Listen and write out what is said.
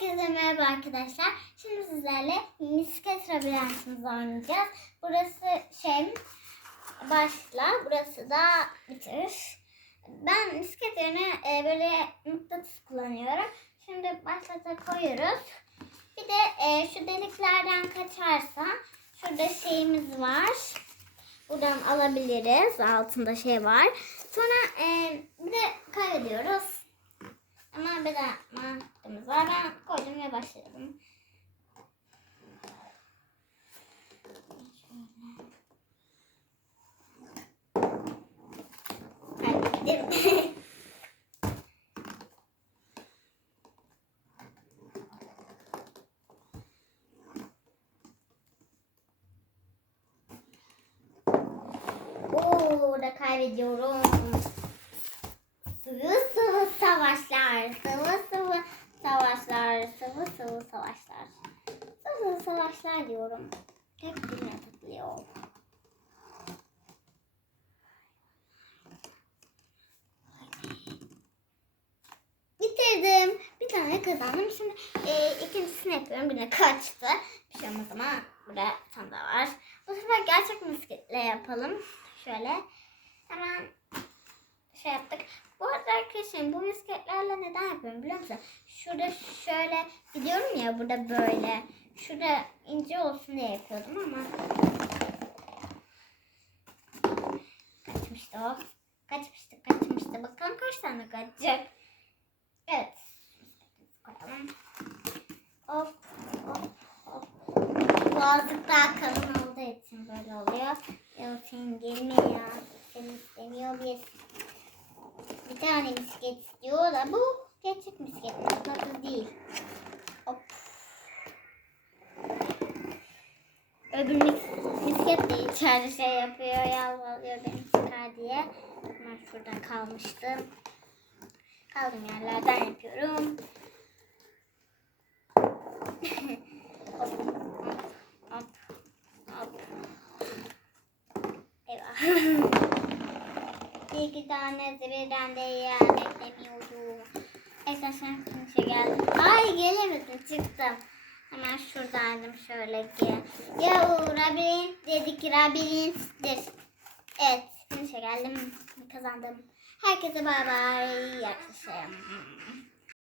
Herkese merhaba arkadaşlar. Şimdi sizlerle misket labirentimizi oynayacağız. Burası şey başla, burası da bitir. Ben misket yerine e, böyle mıknatıs kullanıyorum. Şimdi başlata koyuyoruz. Bir de e, şu deliklerden kaçarsa şurada şeyimiz var. Buradan alabiliriz. Altında şey var. Sonra e, bir de kaybediyoruz. Ama bir de mantığımız var. Ben başladım. Kaybettim. Oo, da kaybediyorum. Sıvı sıvı savaşlar diyorum. Hep birine tıklıyor. Bitirdim. Bir tane kazandım. Şimdi e, ikincisini yapıyorum. Birine kaçtı. Bir şey olmaz ama burada daha var. Bu sefer gerçek misketle yapalım. Şöyle. Hemen şey yaptık. Bu arada arkadaşlar bu misketlerle neden yapıyorum biliyor musun? Şurada şöyle gidiyorum ya burada böyle. Şurada ince olsun diye yapıyordum ama. Kaçmıştı o. Kaçmıştı kaçmıştı. Bakalım kaç tane kaçacak. Evet. Koyalım. Hop hop hop. Boğazlık daha kalın olduğu için böyle oluyor. Yalçın gelme ya. Seni istemiyor. Bir tane misket istiyor da bu gerçek misket. Mıknatıs değil. Hop. Öbür mis- misket de içeride şey yapıyor. Yalvarıyor beni çıkar diye. Ben şuradan kalmıştım. Kaldığım yerlerden yapıyorum. hop, hop, hop, hop. Eyvah. İki tane birden de yer beklemiyordum. Arkadaşlar finish'e geldim. Ay gelemedim çıktım. Hemen şuradaydım şöyle ki. Ya labirent dedik labirenttir. Evet finish'e geldim. Kazandım. Herkese bay bay. Yaklaşayım.